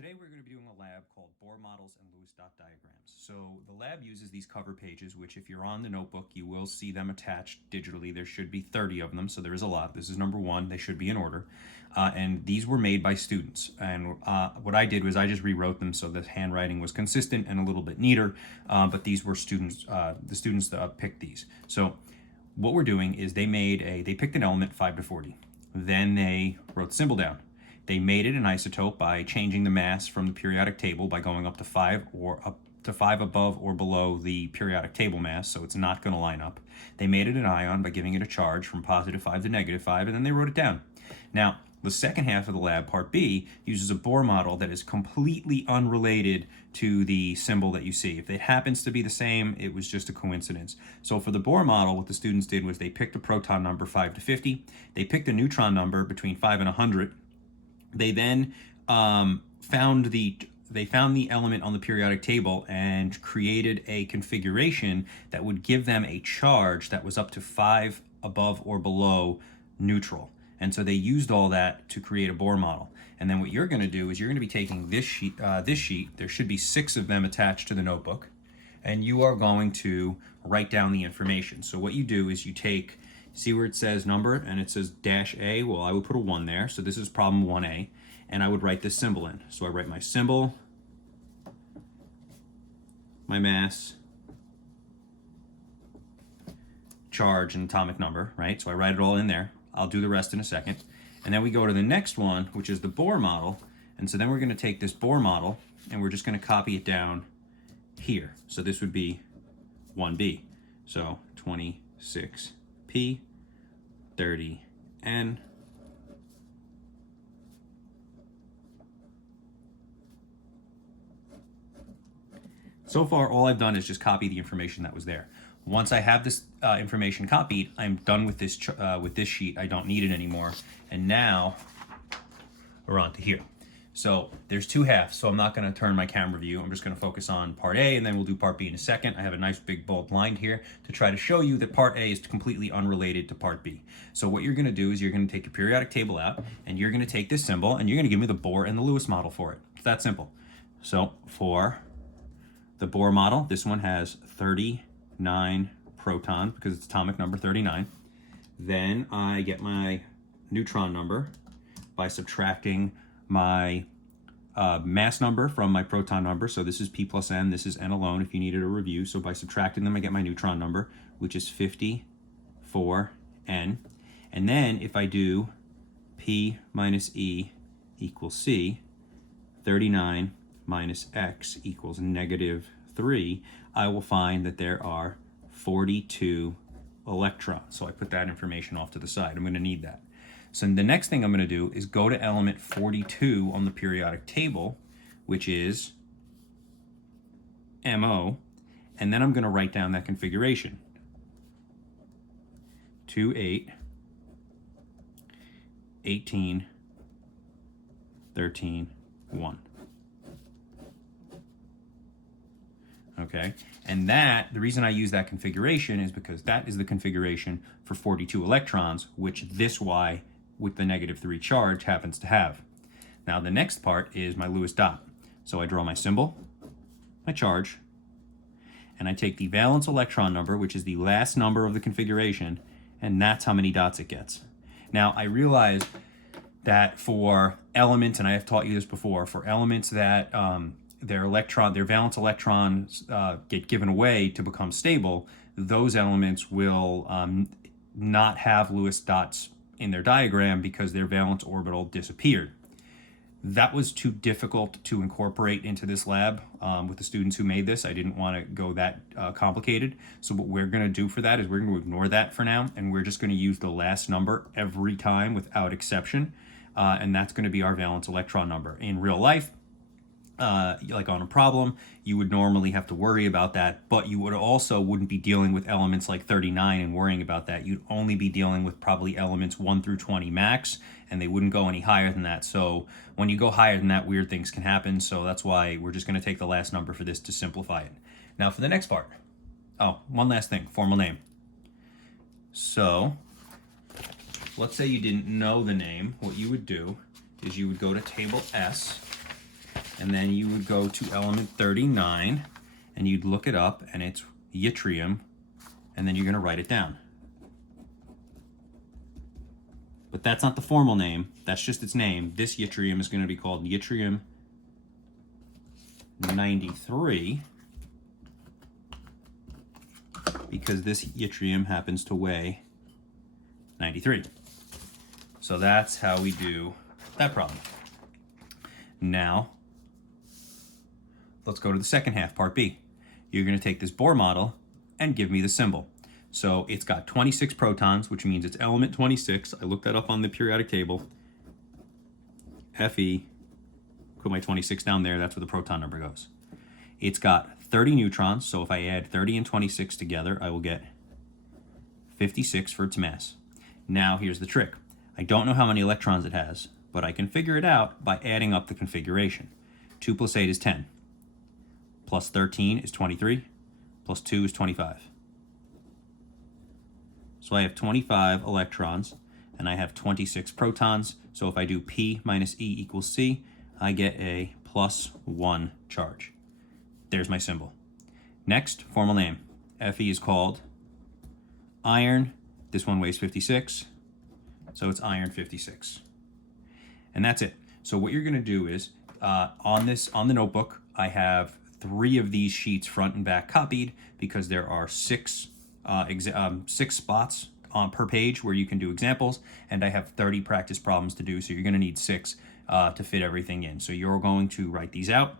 Today we're going to be doing a lab called Bohr Models and Lewis dot diagrams. So the lab uses these cover pages, which if you're on the notebook, you will see them attached digitally. There should be 30 of them, so there is a lot. This is number one. They should be in order. And these were made by students. And what I did was I just rewrote them so the handwriting was consistent and a little bit neater. But these were students, the students that picked these. So what we're doing is they picked an element 5 to 40. Then they wrote the symbol down. They made it an isotope by changing the mass from the periodic table by going up to 5 above or below the periodic table mass, so it's not going to line up. They made it an ion by giving it a charge from positive 5 to negative 5, and then they wrote it down. Now, the second half of the lab, part B, uses a Bohr model that is completely unrelated to the symbol that you see. If it happens to be the same, it was just a coincidence. So for the Bohr model, what the students did was they picked a proton number 5 to 50. They picked a neutron number between 5 and 100. They then found the element on the periodic table and created a configuration that would give them a charge that was up to 5 above or below neutral. And so they used all that to create a Bohr model. And then what you're going to do is you're going to be taking this sheet. There should be 6 of them attached to the notebook, and you are going to write down the information. So what you do is you take, see where it says number and it says -A? Well, I would put a 1 there. So this is problem 1A. And I would write this symbol in. So I write my symbol, my mass, charge, and atomic number, right? So I write it all in there. I'll do the rest in a second. And then we go to the next one, which is the Bohr model. And so then we're going to take this Bohr model and we're just going to copy it down here. So this would be 1B. So 26P, 30N, so far, all I've done is just copy the information that was there. Once I have this information copied, I'm done with this sheet. I don't need it anymore. And now we're on to here. So there's 2 halves, so I'm not going to turn my camera view. I'm just going to focus on part A, and then we'll do part B in a second. I have a nice big bold line here to try to show you that part A is completely unrelated to part B. So what you're going to do is you're going to take your periodic table out, and you're going to take this symbol, and you're going to give me the Bohr and the Lewis model for it. It's that simple. So for the Bohr model, this one has 39 protons because it's atomic number 39. Then I get my neutron number by subtracting my mass number from my proton number. So this is P plus N, this is N alone if you needed a review. So by subtracting them, I get my neutron number, which is 54N. And then if I do P minus E equals C, 39 minus X equals -3, I will find that there are 42 electrons. So I put that information off to the side. I'm going to need that. So the next thing I'm going to do is go to element 42 on the periodic table, which is MO, and then I'm going to write down that configuration. 2, 8, 18, 13, 1. Okay, and the reason I use that configuration is because that is the configuration for 42 electrons, which this Y with the -3 charge happens to have. Now the next part is my Lewis dot. So I draw my symbol, my charge, and I take the valence electron number, which is the last number of the configuration, and that's how many dots it gets. Now I realize that for elements, and I have taught you this before, for elements that their valence electrons get given away to become stable, those elements will not have Lewis dots in their diagram because their valence orbital disappeared. That was too difficult to incorporate into this lab with the students who made this. I didn't want to go that complicated. So what we're going to do for that is we're going to ignore that for now, and we're just going to use the last number every time without exception. And that's going to be our valence electron number. In real life, like on a problem, you would normally have to worry about that, but you wouldn't be dealing with elements like 39 and worrying about that. You'd only be dealing with probably elements 1 through 20 max, and they wouldn't go any higher than that. So when you go higher than that, weird things can happen. So that's why we're just going to take the last number for this to simplify it. Now for the next part. Oh, one last thing, formal name. So let's say you didn't know the name. What you would do is you would go to table S, and then you would go to element 39, and you'd look it up, and it's yttrium, and then you're going to write it down. But that's not the formal name. That's just its name. This yttrium is going to be called yttrium 93 because this yttrium happens to weigh 93. So that's how we do that problem. Now, let's go to the second half, part B. You're going to take this Bohr model and give me the symbol. So it's got 26 protons, which means it's element 26. I looked that up on the periodic table. Fe, put my 26 down there, that's where the proton number goes. It's got 30 neutrons, so if I add 30 and 26 together, I will get 56 for its mass. Now here's the trick. I don't know how many electrons it has, but I can figure it out by adding up the configuration. 2 plus 8 is 10. Plus 13 is 23. Plus 2 is 25. So I have 25 electrons, and I have 26 protons. So if I do P minus E equals C, I get a +1 charge. There's my symbol. Next, formal name. Fe is called iron. This one weighs 56, so it's iron 56. And that's it. So what you're going to do is, on the notebook, I have 3 of these sheets front and back copied because there are 6 spots per page where you can do examples, and I have 30 practice problems to do, so you're going to need 6 to fit everything in. So you're going to write these out.